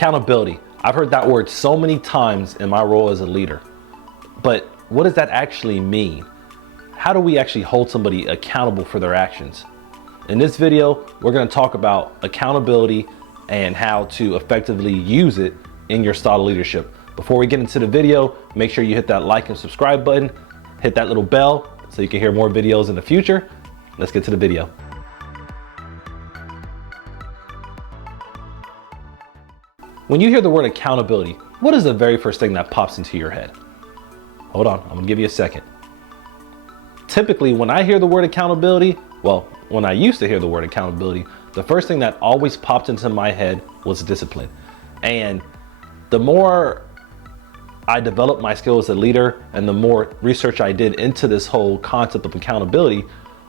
Accountability. I've heard that word so many times in my role as a leader, but what does that actually mean? How do we actually hold somebody accountable for their actions? In this video, we're going to talk about accountability and how to effectively use it in your style of leadership. Before we get into the video, make sure you hit that like and subscribe button, hit that little bell so you can hear more videos in the future. Let's get to the video. When you hear the word accountability, what is the very first thing that pops into your head? Hold on, I'm gonna give you a second. Typically, when I hear the word accountability, well, when I used to hear the word accountability, the first thing that always popped into my head was discipline. And the more I developed my skill as a leader and the more research I did into this whole concept of accountability,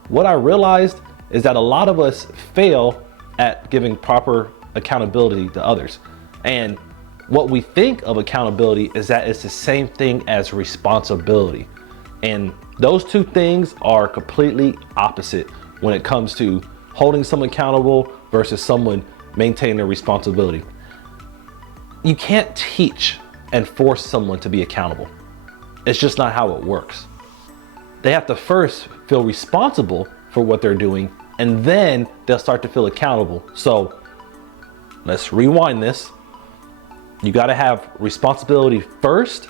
what I realized is that a lot of us fail at giving proper accountability to others. And what we think of accountability is that it's the same thing as responsibility. And those two things are completely opposite when it comes to holding someone accountable versus someone maintaining their responsibility. You can't teach and force someone to be accountable. It's just not how it works. They have to first feel responsible for what they're doing, and then they'll start to feel accountable. So let's rewind this. You got to have responsibility first,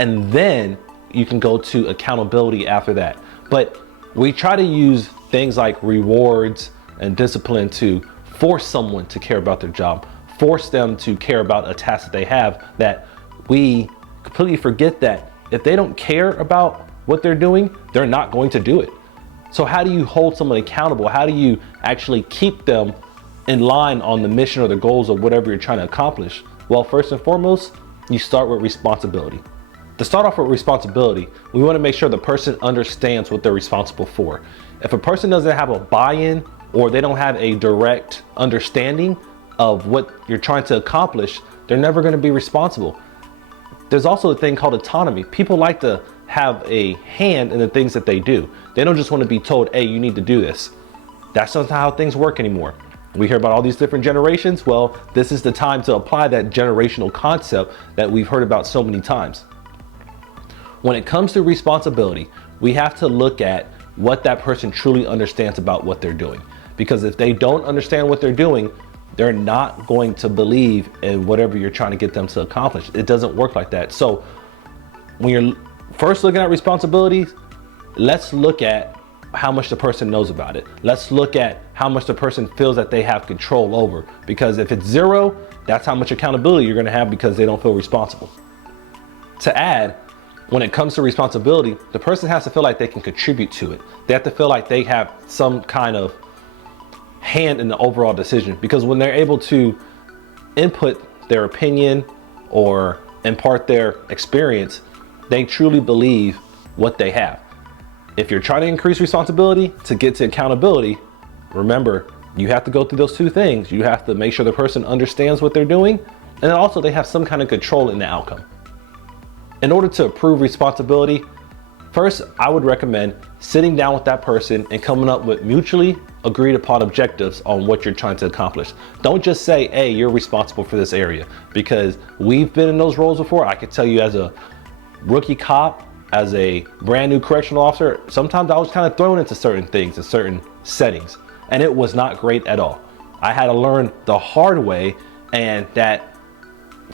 and then you can go to accountability after that. But we try to use things like rewards and discipline to force someone to care about their job, force them to care about a task that they have, that we completely forget that if they don't care about what they're doing, they're not going to do it. So how do you hold someone accountable? How do you actually keep them in line on the mission or the goals of whatever you're trying to accomplish? Well, first and foremost, you start with responsibility. To start off with responsibility, we want to make sure the person understands what they're responsible for. If a person doesn't have a buy-in or they don't have a direct understanding of what you're trying to accomplish, they're never going to be responsible. There's also a thing called autonomy. People like to have a hand in the things that they do. They don't just want to be told, hey, you need to do this. That's not how things work anymore. We hear about all these different generations. Well, this is the time to apply that generational concept that we've heard about so many times. When it comes to responsibility, we have to look at what that person truly understands about what they're doing. Because if they don't understand what they're doing, they're not going to believe in whatever you're trying to get them to accomplish. It doesn't work like that. So when you're first looking at responsibilities, let's look at how much the person knows about it. Let's look at how much the person feels that they have control over. Because if it's zero, that's how much accountability you're gonna have because they don't feel responsible. To add, when it comes to responsibility, the person has to feel like they can contribute to it. They have to feel like they have some kind of hand in the overall decision, because when they're able to input their opinion or impart their experience, they truly believe what they have. If you're trying to increase responsibility to get to accountability, remember, you have to go through those two things. You have to make sure the person understands what they're doing, and then also they have some kind of control in the outcome. In order to improve responsibility, first, I would recommend sitting down with that person and coming up with mutually agreed upon objectives on what you're trying to accomplish. Don't just say, hey, you're responsible for this area, because we've been in those roles before. I can tell you, as a rookie cop, as a brand new correctional officer, sometimes I was kind of thrown into certain things in certain settings, and it was not great at all. I had to learn the hard way, and that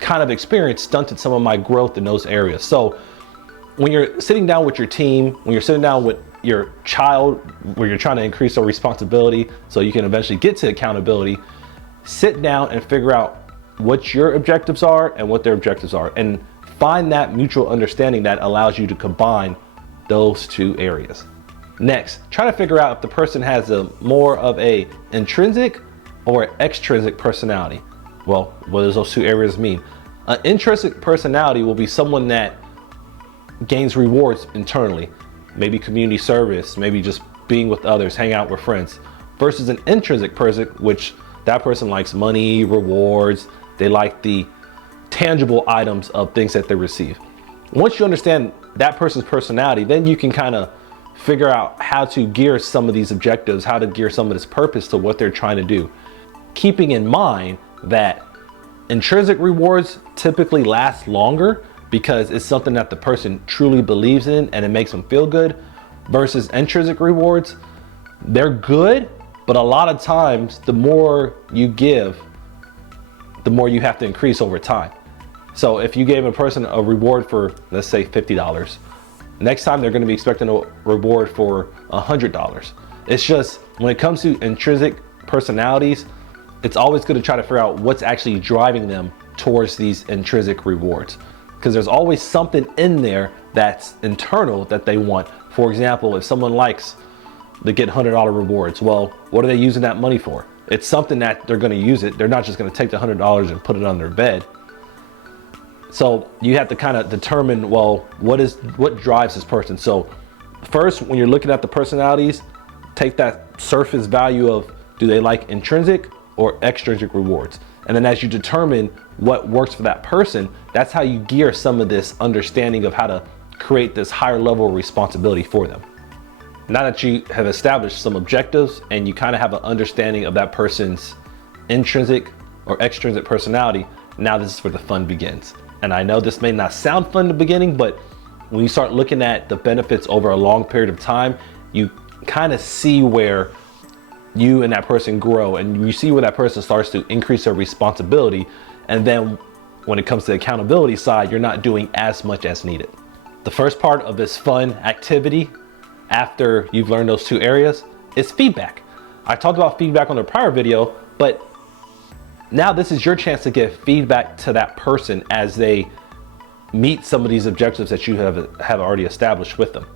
kind of experience stunted some of my growth in those areas. So when you're sitting down with your team, when you're sitting down with your child, where you're trying to increase their responsibility so you can eventually get to accountability, sit down and figure out what your objectives are and what their objectives are, and find that mutual understanding that allows you to combine those two areas. Next, try to figure out if the person has a more of a intrinsic or extrinsic personality. Well, what does those two areas mean? An intrinsic personality will be someone that gains rewards internally, maybe community service, maybe just being with others, hang out with friends, versus an intrinsic person, which that person likes money, rewards, they like the tangible items of things that they receive. Once you understand that person's personality, then you can kind of figure out how to gear some of these objectives, how to gear some of this purpose to what they're trying to do. Keeping in mind that Intrinsic rewards typically last longer because it's something that the person truly believes in and it makes them feel good, versus intrinsic rewards. They're good, but a lot of times the more you give, the more you have to increase over time. So if you gave a person a reward for, let's say, $50, next time they're going to be expecting a reward for $100. It's just, when it comes to intrinsic personalities, it's always good to try to figure out what's actually driving them towards these intrinsic rewards, because there's always something in there that's internal that they want. For example, if someone likes to get $100 rewards, well, what are they using that money for? It's something that they're going to use it. They're not just going to take the $100 and put it on their bed. So you have to kind of determine, well, what drives this person. So first, when you're looking at the personalities, take that surface value of, do they like intrinsic or extrinsic rewards? And then as you determine what works for that person, that's how you gear some of this understanding of how to create this higher level of responsibility for them. Now that you have established some objectives and you kind of have an understanding of that person's intrinsic or extrinsic personality, now this is where the fun begins. And I know this may not sound fun in the beginning, but when you start looking at the benefits over a long period of time, you kind of see where you and that person grow, and you see where that person starts to increase their responsibility. And then when it comes to the accountability side, you're not doing as much as needed. The first part of this fun activity, after you've learned those two areas, is feedback. I talked about feedback on the prior video, but now this is your chance to give feedback to that person as they meet some of these objectives that you have already established with them.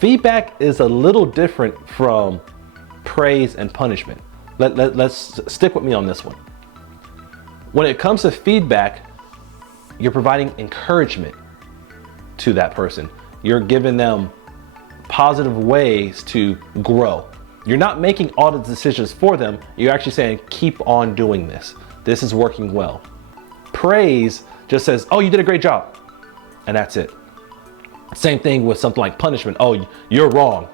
Feedback is a little different from praise and punishment. Let's stick with me on this one. When it comes to feedback, you're providing encouragement to that person. You're giving them positive ways to grow. You're not making all the decisions for them. You're actually saying, keep on doing this. This is working well. Praise just says, oh, you did a great job. And that's it. Same thing with something like punishment. Oh, you're wrong.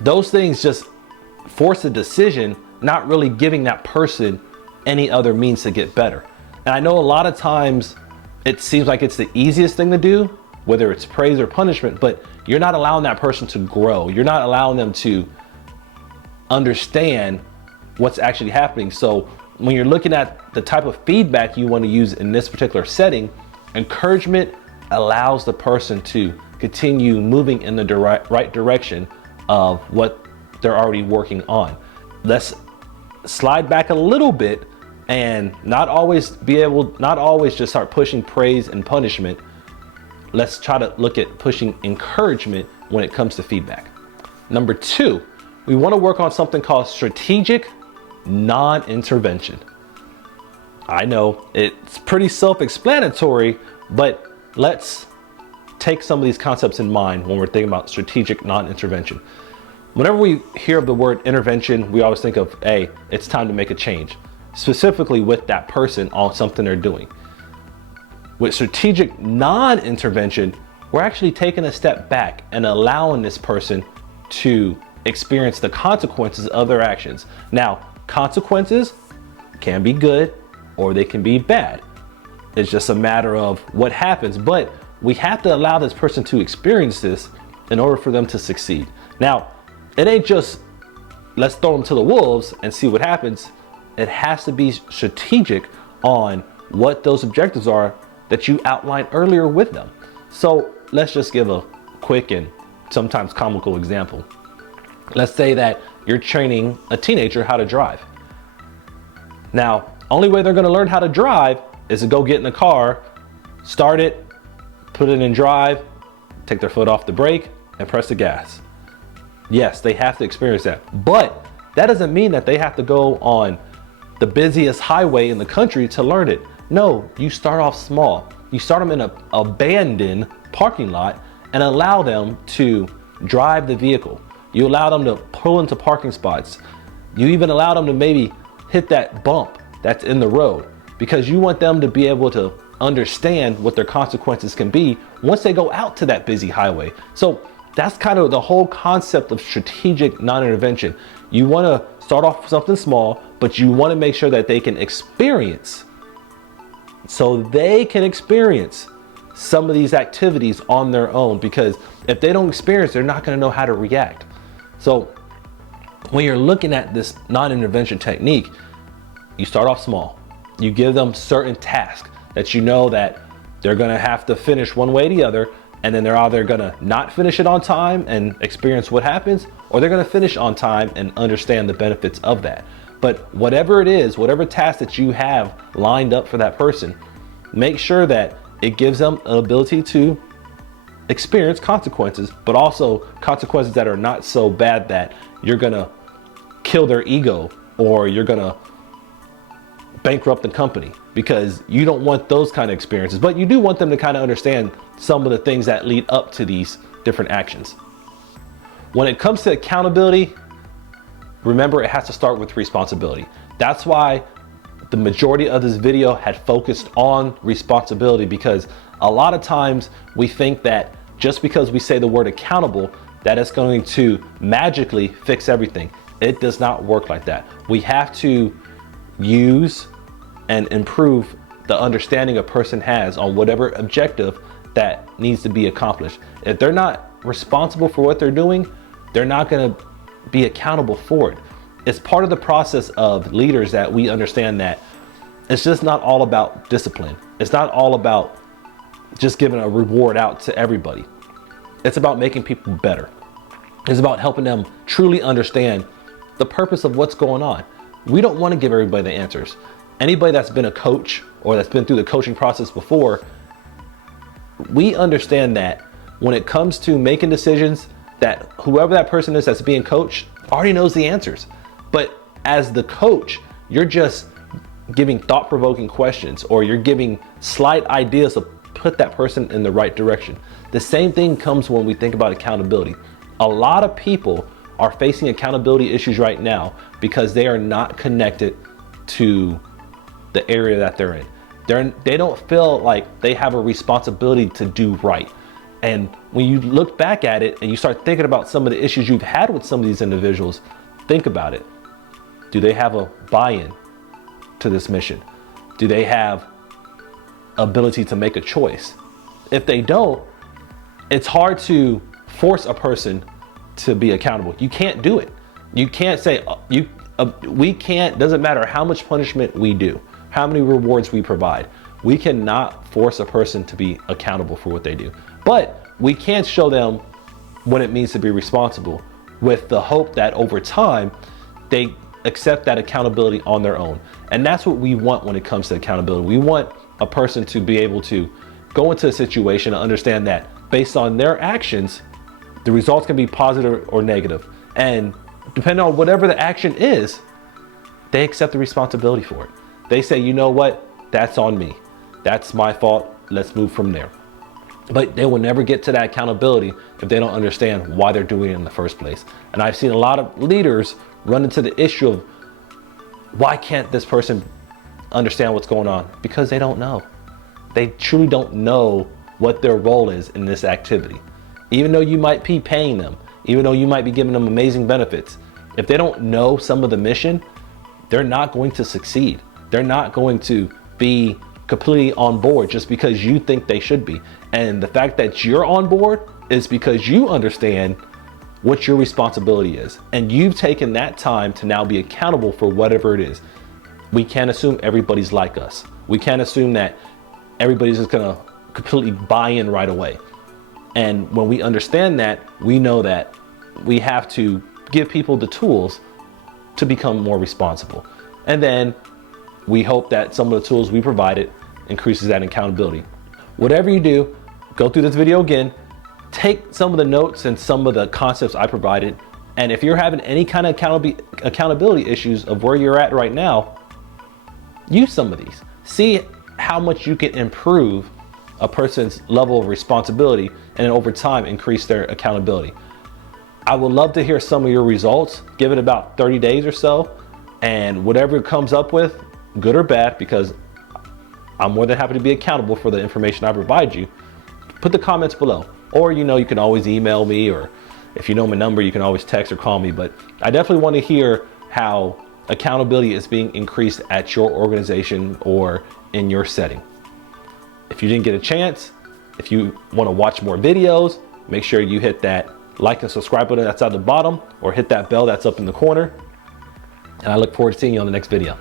Those things just force a decision, not really giving that person any other means to get better. And I know a lot of times it seems like it's the easiest thing to do, whether it's praise or punishment, but you're not allowing that person to grow. You're not allowing them to understand what's actually happening. So when you're looking at the type of feedback you want to use in this particular setting, encouragement allows the person to continue moving in the right direction of what they're already working on. Let's slide back a little bit and not always just start pushing praise and punishment. Let's try to look at pushing encouragement when it comes to feedback. Number 2, we want to work on something called strategic non-intervention. I know it's pretty self-explanatory, but let's take some of these concepts in mind when we're thinking about strategic non-intervention. Whenever we hear of the word intervention, we always think of, hey, it's time to make a change, specifically with that person on something they're doing. With strategic non-intervention, we're actually taking a step back and allowing this person to experience the consequences of their actions. Now, consequences can be good or they can be bad. It's just a matter of what happens, but we have to allow this person to experience this in order for them to succeed. Now, it ain't just let's throw them to the wolves and see what happens. It has to be strategic on what those objectives are that you outlined earlier with them. So let's just give a quick and sometimes comical example. Let's say that you're training a teenager how to drive. Now, only way they're gonna learn how to drive is to go get in the car, start it, put it in drive, take their foot off the brake, and press the gas. Yes, they have to experience that, but that doesn't mean that they have to go on the busiest highway in the country to learn it. No, you start off small. You start them in an abandoned parking lot and allow them to drive the vehicle. You allow them to pull into parking spots. You even allow them to maybe hit that bump that's in the road, because you want them to be able to understand what their consequences can be once they go out to that busy highway. So that's kind of the whole concept of strategic non-intervention. You want to start off with something small, but you want to make sure that they can experience so they can experience some of these activities on their own, because if they don't experience, they're not going to know how to react. So when you're looking at this non-intervention technique, you start off small. You give them certain tasks that you know that they're going to have to finish one way or the other, and then they're either going to not finish it on time and experience what happens, or they're going to finish on time and understand the benefits of that. But whatever it is, whatever task that you have lined up for that person, make sure that it gives them an ability to experience consequences, but also consequences that are not so bad that you're going to kill their ego or you're going to bankrupt the company, because you don't want those kind of experiences. But you do want them to kind of understand some of the things that lead up to these different actions. When it comes to accountability, remember, it has to start with responsibility. That's why the majority of this video had focused on responsibility, because a lot of times we think that just because we say the word accountable, that it's going to magically fix everything. It does not work like that. We have to use and improve the understanding a person has on whatever objective that needs to be accomplished. If they're not responsible for what they're doing, they're not going to be accountable for it. It's part of the process of leaders that we understand that it's just not all about discipline. It's not all about just giving a reward out to everybody. It's about making people better. It's about helping them truly understand the purpose of what's going on. We don't want to give everybody the answers. Anybody that's been a coach or that's been through the coaching process before, we understand that when it comes to making decisions, that whoever that person is that's being coached already knows the answers. But as the coach, you're just giving thought-provoking questions, or you're giving slight ideas to put that person in the right direction. The same thing comes when we think about accountability. A lot of people are facing accountability issues right now because they are not connected to the area that they're in. They don't feel like they have a responsibility to do right. And when you look back at it and you start thinking about some of the issues you've had with some of these individuals, think about it. Do they have a buy-in to this mission? Do they have ability to make a choice? If they don't, it's hard to force a person to be accountable. You can't do it. You can't say, we can't, doesn't matter how much punishment we do, how many rewards we provide. We cannot force a person to be accountable for what they do. But we can show them what it means to be responsible, with the hope that over time, they accept that accountability on their own. And that's what we want when it comes to accountability. We want a person to be able to go into a situation and understand that based on their actions, the results can be positive or negative. And depending on whatever the action is, they accept the responsibility for it. They say, you know what, that's on me. That's my fault. Let's move from there. But they will never get to that accountability if they don't understand why they're doing it in the first place. And I've seen a lot of leaders run into the issue of, why can't this person understand what's going on? Because they don't know. They truly don't know what their role is in this activity. Even though you might be paying them, even though you might be giving them amazing benefits, if they don't know some of the mission, they're not going to succeed. They're not going to be completely on board just because you think they should be. And the fact that you're on board is because you understand what your responsibility is. And you've taken that time to now be accountable for whatever it is. We can't assume everybody's like us. We can't assume that everybody's just gonna completely buy in right away. And when we understand that, we know that we have to give people the tools to become more responsible. And then we hope that some of the tools we provided increases that accountability. Whatever you do, go through this video again, take some of the notes and some of the concepts I provided. And if you're having any kind of accountability issues of where you're at right now, use some of these. See how much you can improve a person's level of responsibility, and then over time increase their accountability. I would love to hear some of your results. Give it about 30 days or so, and whatever it comes up with, good or bad, because I'm more than happy to be accountable for the information I provide you, put the comments below. Or you can always email me, or if you know my number, you can always text or call me. But I definitely want to hear how accountability is being increased at your organization or in your setting. If you didn't get a chance, if you want to watch more videos, make sure you hit that like and subscribe button that's at the bottom, or hit that bell that's up in the corner. And I look forward to seeing you on the next video.